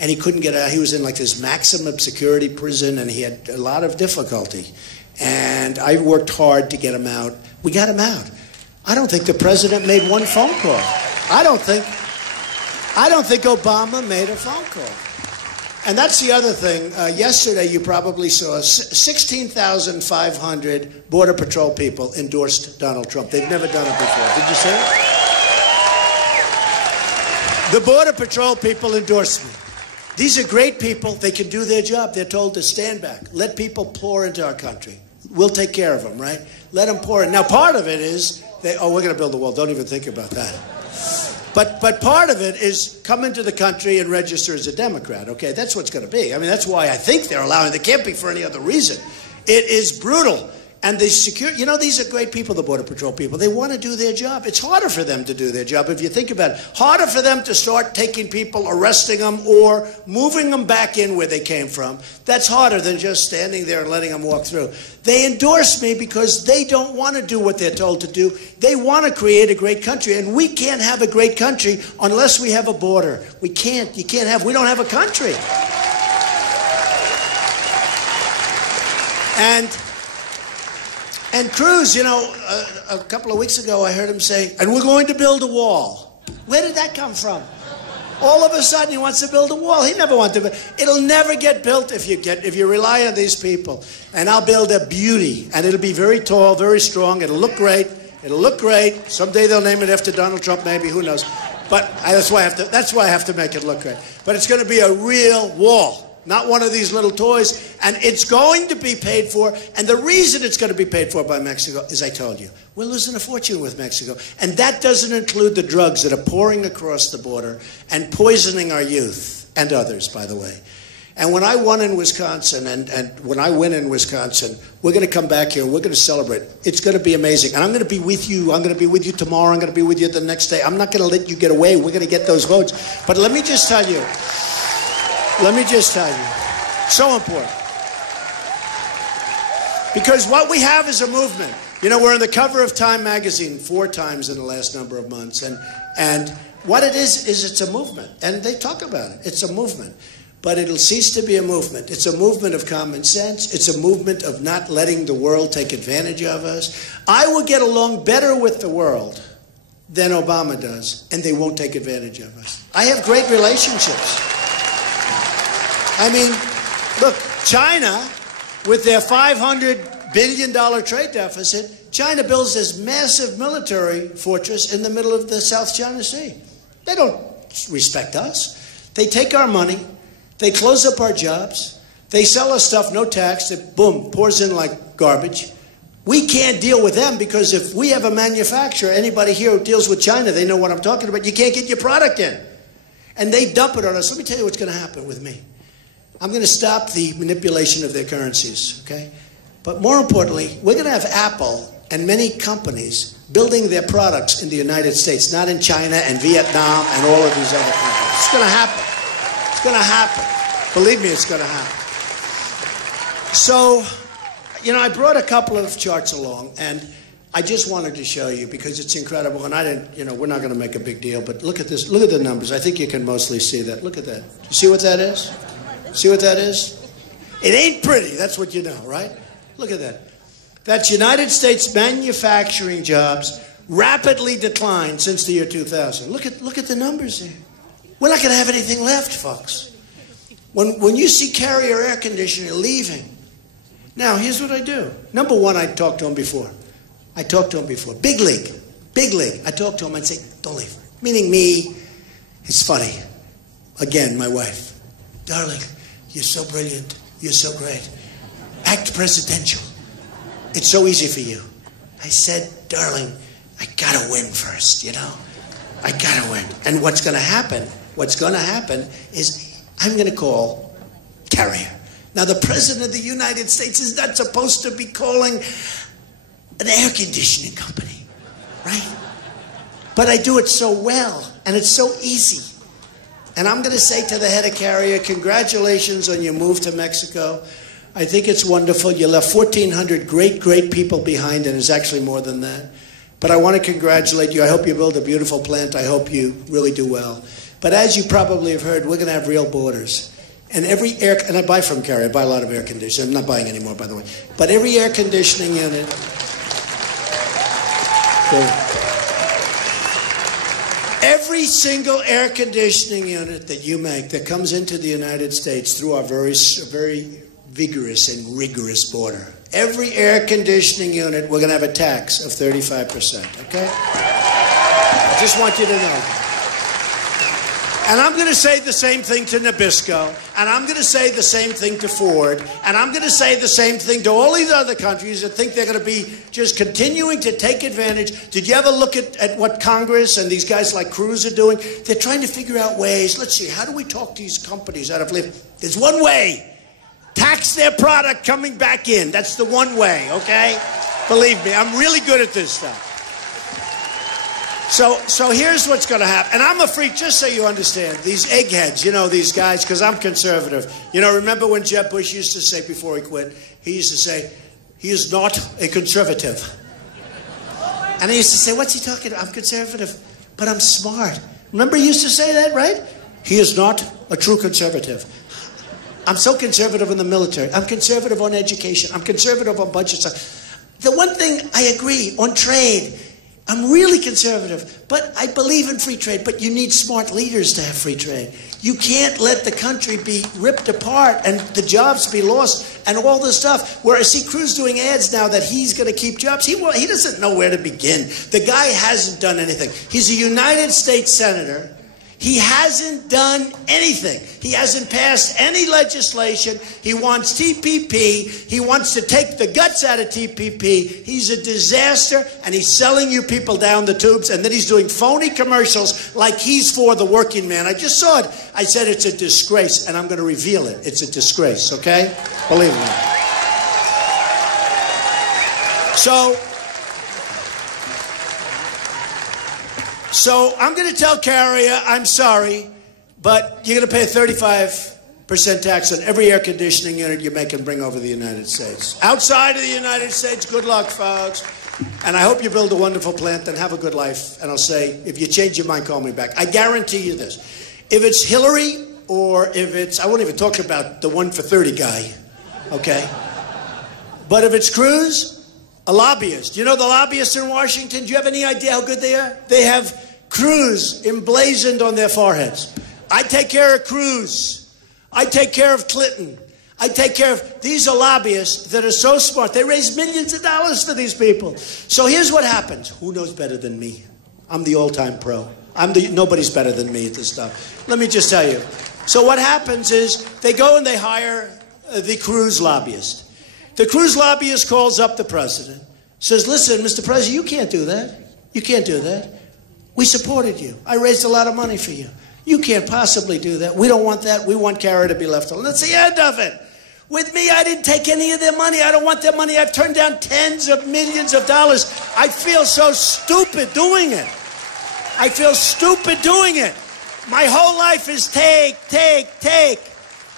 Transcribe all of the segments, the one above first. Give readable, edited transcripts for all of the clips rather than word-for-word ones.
and he couldn't get out. He was in like this maximum security prison, and he had a lot of difficulty. And I worked hard to get him out. We got him out. I don't think the president made one phone call. I don't think Obama made a phone call. And that's the other thing. Yesterday, you probably saw 16,500 Border Patrol people endorsed Donald Trump. They've never done it before. Did you see it? The Border Patrol people endorsed me. These are great people. They can do their job. They're told to stand back. Let people pour into our country. We'll take care of them, right? Let them pour in. Now, part of it is, we're going to build a wall. Don't even think about that. But part of it is come into the country and register as a Democrat, okay? That's what it's going to be. I mean, that's why I think they're allowing. They can't be for any other reason. It is brutal. And the security, you know, these are great people, the Border Patrol people. They want to do their job. It's harder for them to do their job, if you think about it. Harder for them to start taking people, arresting them, or moving them back in where they came from. That's harder than just standing there and letting them walk through. They endorse me because they don't want to do what they're told to do. They want to create a great country. And we can't have a great country unless we have a border. We can't. We don't have a country. And Cruz, you know, a couple of weeks ago I heard him say, and we're going to build a wall. Where did that come from? All of a sudden he wants to build a wall. He never wanted to. It'll never get built if you rely on these people. And I'll build a beauty, and it'll be very tall, very strong. It'll look great. It'll look great. Someday they'll name it after Donald Trump, maybe. Who knows? But that's why I have to make it look great. But it's going to be a real wall. Not one of these little toys, and it's going to be paid for, and the reason it's going to be paid for by Mexico, as I told you, we're losing a fortune with Mexico, and that doesn't include the drugs that are pouring across the border and poisoning our youth, and others, by the way. And when I won in Wisconsin, and when I win in Wisconsin, we're going to come back here, and we're going to celebrate. It's going to be amazing, and I'm going to be with you. I'm going to be with you tomorrow. I'm going to be with you the next day. I'm not going to let you get away. We're going to get those votes. But let me just tell you, so important. Because what we have is a movement. You know, we're on the cover of Time magazine 4 times in the last number of months. And what it is it's a movement. And they talk about it. It's a movement. But it'll cease to be a movement. It's a movement of common sense. It's a movement of not letting the world take advantage of us. I will get along better with the world than Obama does, and they won't take advantage of us. I have great relationships. I mean, look, China, with their $500 billion trade deficit, China builds this massive military fortress in the middle of the South China Sea. They don't respect us. They take our money. They close up our jobs. They sell us stuff, no tax. It, boom, pours in like garbage. We can't deal with them because if we have a manufacturer, anybody here who deals with China, they know what I'm talking about. You can't get your product in. And they dump it on us. Let me tell you what's going to happen with me. I'm going to stop the manipulation of their currencies, okay? But more importantly, we're going to have Apple and many companies building their products in the United States, not in China and Vietnam and all of these other countries. It's going to happen. It's going to happen. Believe me, it's going to happen. So, you know, I brought a couple of charts along, and I just wanted to show you because it's incredible. And I didn't, you know, we're not going to make a big deal, but look at this. Look at the numbers. I think you can mostly see that. Look at that. You see what that is? See what that is? It ain't pretty, that's what you know, right? Look at that. That's United States manufacturing jobs rapidly declined since the year 2000. Look at the numbers there. We're not going to have anything left, folks. When you see Carrier air conditioner leaving. Now, here's what I do. Number one, I talked to him before. Big league. I talked to him and say, don't leave. Meaning me. It's funny. Again, my wife. Darling, you're so brilliant. You're so great. Act presidential. It's so easy for you. I said, darling, I gotta win first, you know? I gotta win. And what's gonna happen is I'm gonna call Carrier. Now, the President of the United States is not supposed to be calling an air conditioning company, right? But I do it so well, and it's so easy. And I'm going to say to the head of Carrier, congratulations on your move to Mexico. I think it's wonderful. You left 1,400 great, great people behind, and it's actually more than that. But I want to congratulate you. I hope you build a beautiful plant. I hope you really do well. But as you probably have heard, we're going to have real borders. And and I buy from Carrier, I buy a lot of air conditioning. I'm not buying anymore, by the way. But every air conditioning unit, every single air conditioning unit that you make that comes into the United States through our very vigorous and rigorous border, every air conditioning unit, we're going to have a tax of 35%, okay? I just want you to know. And I'm going to say the same thing to Nabisco, and I'm going to say the same thing to Ford, and I'm going to say the same thing to all these other countries that think they're going to be just continuing to take advantage. Did you ever look at what Congress and these guys like Cruz are doing? They're trying to figure out ways. Let's see, how do we talk these companies out of living? There's one way. Tax their product coming back in. That's the one way, okay? Believe me, I'm really good at this stuff. So here's what's going to happen. And I'm a freak, just so you understand. These eggheads, you know, these guys, because I'm conservative. You know, remember when Jeb Bush used to say before he quit, he used to say, he is not a conservative. And I used to say, what's he talking about? I'm conservative, but I'm smart. Remember he used to say that, right? He is not a true conservative. I'm so conservative in the military. I'm conservative on education. I'm conservative on budget stuff. The one thing I agree on trade, I'm really conservative, but I believe in free trade. But you need smart leaders to have free trade. You can't let the country be ripped apart and the jobs be lost and all this stuff. Where I see Cruz doing ads now that he's going to keep jobs. He doesn't know where to begin. The guy hasn't done anything. He's a United States senator. He hasn't done anything. He hasn't passed any legislation. He wants TPP. He wants to take the guts out of TPP. He's a disaster, and he's selling you people down the tubes, and then he's doing phony commercials like he's for the working man. I just saw it. I said it's a disgrace, and I'm going to reveal it. It's a disgrace, okay? Believe me. So I'm going to tell Carrier, I'm sorry, but you're going to pay a 35% tax on every air conditioning unit you make and bring over the United States. Outside of the United States, good luck, folks. And I hope you build a wonderful plant and have a good life. And I'll say, if you change your mind, call me back. I guarantee you this. If it's Hillary or if it's, I won't even talk about the 1 for 30 guy, okay? But if it's Cruz, a lobbyist. You know the lobbyists in Washington? Do you have any idea how good they are? They have Cruz emblazoned on their foreheads. I take care of Cruz. I take care of Clinton. I take care of... These are lobbyists that are so smart. They raise millions of dollars for these people. So here's what happens. Who knows better than me? I'm the all-time pro. Nobody's better than me at this stuff. Let me just tell you. So what happens is they go and they hire the Cruz lobbyist. The Cruz lobbyist calls up the president, says, listen, Mr. President, you can't do that. You can't do that. We supported you. I raised a lot of money for you. You can't possibly do that. We don't want that. We want Carrier to be left alone. That's the end of it. With me, I didn't take any of their money. I don't want their money. I've turned down tens of millions of dollars. I feel so stupid doing it. I feel stupid doing it. My whole life is take.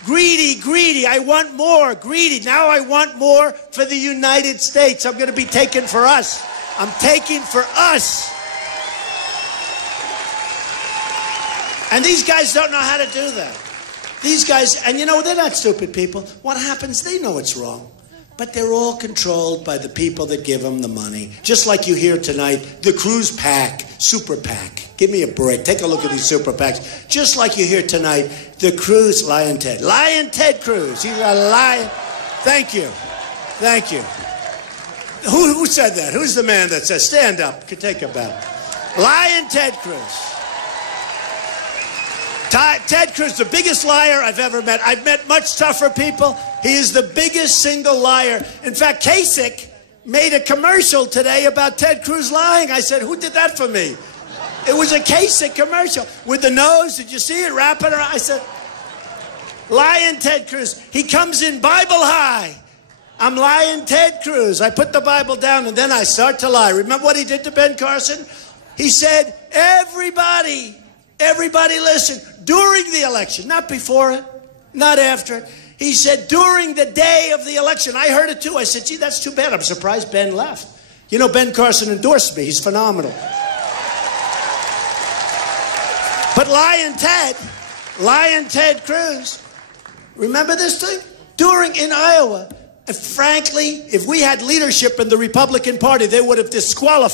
Greedy, greedy. I want more. Greedy. Now I want more for the United States. I'm going to be taking for us. I'm taking for us. And these guys don't know how to do that. These guys, and you know, they're not stupid people. What happens? They know it's wrong. But they're all controlled by the people that give them the money. Just like you hear tonight, the Cruz PAC, Super PAC. Give me a break. Take a look at these Super PACs. Just like you hear tonight, the Cruz, Lion Ted Cruz. He's a lion. Thank you. Thank you. Who said that? Who's the man that says, stand up, take a bow. Lion Ted Cruz. Ted Cruz, the biggest liar I've ever met. I've met much tougher people. He is the biggest single liar. In fact, Kasich made a commercial today about Ted Cruz lying. I said, who did that for me? It was a Kasich commercial with the nose. Did you see it wrapping around? I said, Lion Ted Cruz. He comes in Bible high. I'm Lion Ted Cruz. I put the Bible down and then I start to lie. Remember what he did to Ben Carson? He said, everybody listen. During the election, not before it, not after it. He said, during the day of the election. I heard it too. I said, gee, that's too bad. I'm surprised Ben left. You know, Ben Carson endorsed me. He's phenomenal. But Lion Ted Cruz, remember this thing? In Iowa. And frankly, if we had leadership in the Republican Party, they would have disqualified